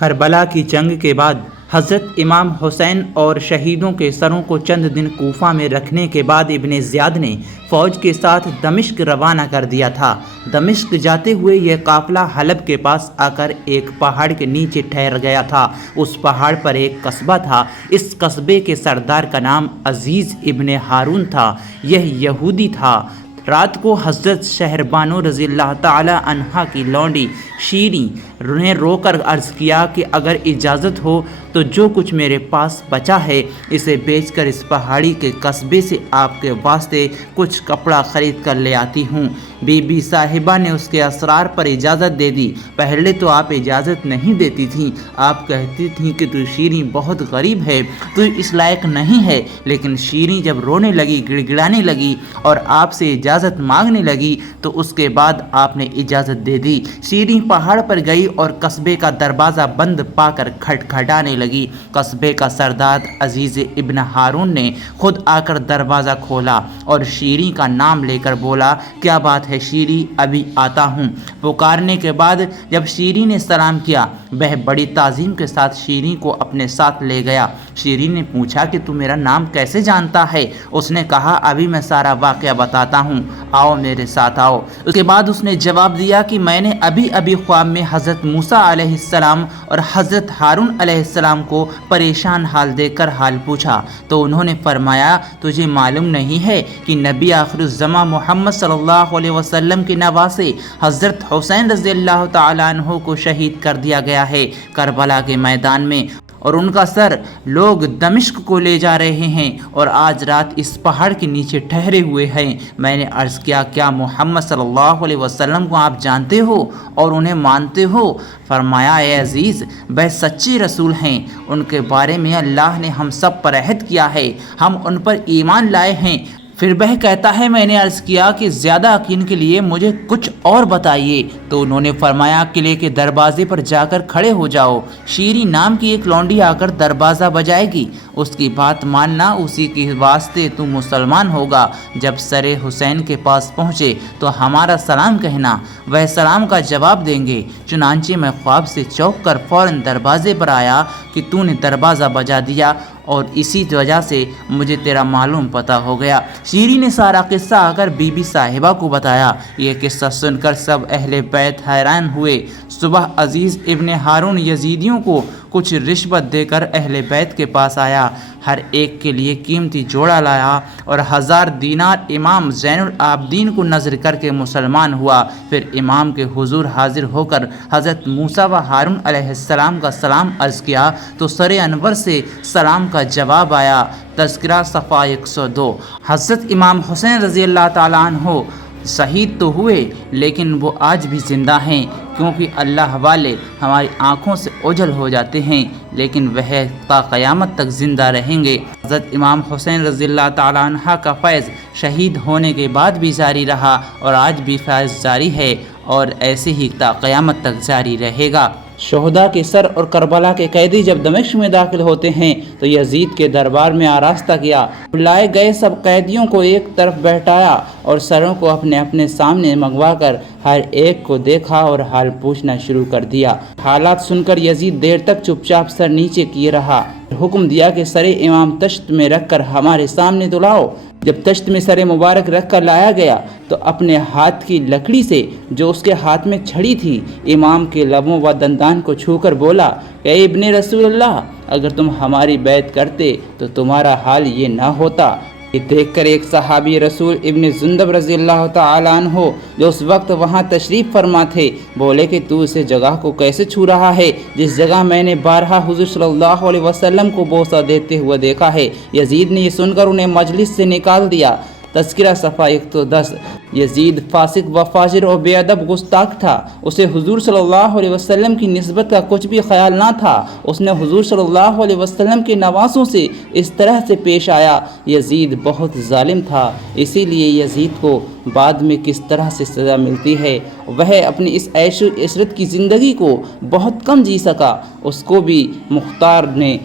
کربلا کی جنگ کے بعد حضرت امام حسین اور شہیدوں کے سروں کو چند دن کوفہ میں رکھنے کے بعد ابن زیاد نے فوج کے ساتھ دمشق روانہ کر دیا تھا۔ دمشق جاتے ہوئے یہ قافلہ حلب کے پاس آ کر ایک پہاڑ کے نیچے ٹھہر گیا تھا۔ اس پہاڑ پر ایک قصبہ تھا۔ اس قصبے کے سردار کا نام عزیز ابن ہارون تھا۔ یہ یہودی تھا۔ رات کو حضرت شہربانو رضی اللہ تعالی عنہا کی لونڈی شیریں نے رو کر عرض کیا کہ اگر اجازت ہو تو جو کچھ میرے پاس بچا ہے اسے بیچ کر اس پہاڑی کے قصبے سے آپ کے واسطے کچھ کپڑا خرید کر لے آتی ہوں۔ بی بی صاحبہ نے اس کے اصرار پر اجازت دے دی۔ پہلے تو آپ اجازت نہیں دیتی تھیں، آپ کہتی تھیں کہ تو شیریں بہت غریب ہے، تو اس لائق نہیں ہے، لیکن شیریں جب رونے لگی، گڑ گڑانے لگی اور آپ سے اجازت مانگنے لگی تو اس کے بعد آپ نے اجازت دے دی۔ شیریں پہاڑ پر گئی اور قصبے کا دروازہ بند پا کر کھٹکھٹانے لگی۔ قصبے کا سردار عزیز ابن ہارون نے خود آ کر دروازہ کھولا اور شیریں کا نام لے کر بولا، کیا بات ہے شیریں، ابھی آتا ہوں۔ پکارنے کے بعد جب شیریں نے سلام کیا، وہ بڑی تعظیم کے ساتھ شیریں کو اپنے ساتھ لے گیا۔ شیریں نے پوچھا کہ تو میرا نام کیسے جانتا ہے؟ اس نے کہا، ابھی میں سارا واقعہ بتاتا ہوں، آؤ میرے ساتھ آؤ۔ اس کے بعد اس نے جواب دیا کہ میں نے ابھی خواب میں حضرت موسیٰ علیہ السلام اور حضرت ہارون علیہ السلام کو پریشان حال دیکھ کر حال پوچھا تو انہوں نے فرمایا، تجھے معلوم نہیں ہے کہ نبی آخر الزماں محمد صلی اللہ علیہ وسلم کے نواسے حضرت حسین رضی اللہ تعالیٰ عنہ کو شہید کر دیا گیا ہے کربلا کے میدان میں، اور ان کا سر لوگ دمشق کو لے جا رہے ہیں اور آج رات اس پہاڑ کے نیچے ٹھہرے ہوئے ہیں۔ میں نے عرض کیا، کیا محمد صلی اللہ علیہ وسلم کو آپ جانتے ہو اور انہیں مانتے ہو؟ فرمایا، اے عزیز، وہ سچے رسول ہیں، ان کے بارے میں اللہ نے ہم سب پر عہد کیا ہے، ہم ان پر ایمان لائے ہیں۔ پھر وہ کہتا ہے، میں نے عرض کیا کہ زیادہ یقین کے لیے مجھے کچھ اور بتائیے، تو انہوں نے فرمایا، قلعے کے دروازے پر جا کر کھڑے ہو جاؤ، شیریں نام کی ایک لونڈی آ کر دروازہ بجائے گی، اس کی بات ماننا، اسی کے واسطے تو مسلمان ہوگا۔ جب سر حسین کے پاس پہنچے تو ہمارا سلام کہنا، وہ سلام کا جواب دیں گے۔ چنانچہ میں خواب سے چونک کر فوراً دروازے پر آیا کہ تو نے دروازہ بجا دیا، اور اسی وجہ سے مجھے تیرا معلوم پتہ ہو گیا۔ شیریں نے سارا قصہ آ کر بی بی صاحبہ کو بتایا۔ یہ قصہ سن کر سب اہل بیت حیران ہوئے۔ صبح عزیز ابن ہارون یزیدیوں کو کچھ رشوت دے کر اہل بیت کے پاس آیا، ہر ایک کے لیے قیمتی جوڑا لایا اور 1000 دینار امام زین العابدین کو نذر کر کے مسلمان ہوا۔ پھر امام کے حضور حاضر ہو کر حضرت موسیٰ و ہارون علیہ السلام کا سلام عرض کیا تو سر انور سے سلام کا جواب آیا۔ تذکرہ صفحہ 102۔ حضرت امام حسین رضی اللہ تعالیٰ عنہ شہید تو ہوئے لیکن وہ آج بھی زندہ ہیں، کیونکہ اللہ والے ہماری آنکھوں سے اوجھل ہو جاتے ہیں لیکن وہ تا قیامت تک زندہ رہیں گے۔ حضرت امام حسین رضی اللہ تعالیٰ عنہ کا فیض شہید ہونے کے بعد بھی جاری رہا اور آج بھی فیض جاری ہے اور ایسے ہی تا قیامت تک جاری رہے گا۔ شہداء کے سر اور کربلا کے قیدی جب دمشق میں داخل ہوتے ہیں تو یزید کے دربار میں آراستہ کیا، لائے گئے سب قیدیوں کو ایک طرف بیٹھایا اور سروں کو اپنے اپنے سامنے منگوا کر ہر ایک کو دیکھا اور حال پوچھنا شروع کر دیا۔ حالات سن کر یزید دیر تک چپ چاپ سر نیچے کیے رہا، حکم دیا کہ سر امام تشت میں رکھ کر ہمارے سامنے تو لاؤ۔ جب تشت میں سر مبارک رکھ کر لایا گیا تو اپنے ہاتھ کی لکڑی سے جو اس کے ہاتھ میں چھڑی تھی امام کے لبوں و دندان کو چھو کر بولا، اے ابن رسول اللہ، اگر تم ہماری بیعت کرتے تو تمہارا حال یہ نہ ہوتا۔ یہ دیکھ کر ایک صحابی رسول ابن زندب رضی اللہ تعالیٰ عنہ جو اس وقت وہاں تشریف فرما تھے بولے کہ تو اسے جگہ کو کیسے چھو رہا ہے جس جگہ میں نے بارہا حضور صلی اللہ علیہ وسلم کو بوسہ دیتے ہوئے دیکھا ہے۔ یزید نے یہ سن کر انہیں مجلس سے نکال دیا۔ تذکرہ صفحہ 110۔ یزید فاسق و فاجر و بے ادب گستاخ تھا، اسے حضور صلی اللہ علیہ وسلم کی نسبت کا کچھ بھی خیال نہ تھا۔ اس نے حضور صلی اللہ علیہ وسلم کے نواسوں سے اس طرح سے پیش آیا۔ یزید بہت ظالم تھا، اسی لیے یزید کو بعد میں کس طرح سے سزا ملتی ہے، وہ اپنی اس عیش و عشرت کی زندگی کو بہت کم جی سکا، اس کو بھی مختار نے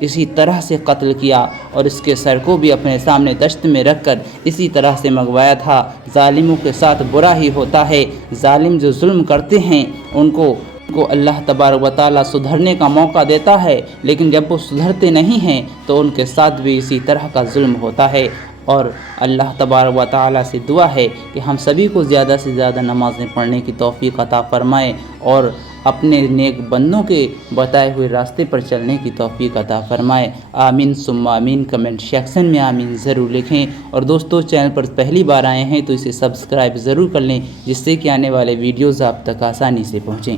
اسی طرح سے قتل کیا اور اس کے سر کو بھی اپنے سامنے دشت میں رکھ کر اسی طرح سے منگوایا تھا۔ ظالموں کے ساتھ برا ہی ہوتا ہے، ظالم جو ظلم کرتے ہیں ان کو کو اللہ تبارک و تعالی سدھرنے کا موقع دیتا ہے، لیکن جب وہ سدھرتے نہیں ہیں تو ان کے ساتھ بھی اسی طرح کا ظلم ہوتا ہے۔ اور اللہ تبارک و تعالی سے دعا ہے کہ ہم سبھی کو زیادہ سے زیادہ نمازیں پڑھنے کی توفیق عطا فرمائے اور اپنے نیک بندوں کے بتائے ہوئے راستے پر چلنے کی توفیق عطا فرمائے۔ آمین ثم آمین۔ کمنٹ سیکشن میں آمین ضرور لکھیں، اور دوستو چینل پر پہلی بار آئے ہیں تو اسے سبسکرائب ضرور کر لیں، جس سے کہ آنے والے ویڈیوز آپ تک آسانی سے پہنچیں۔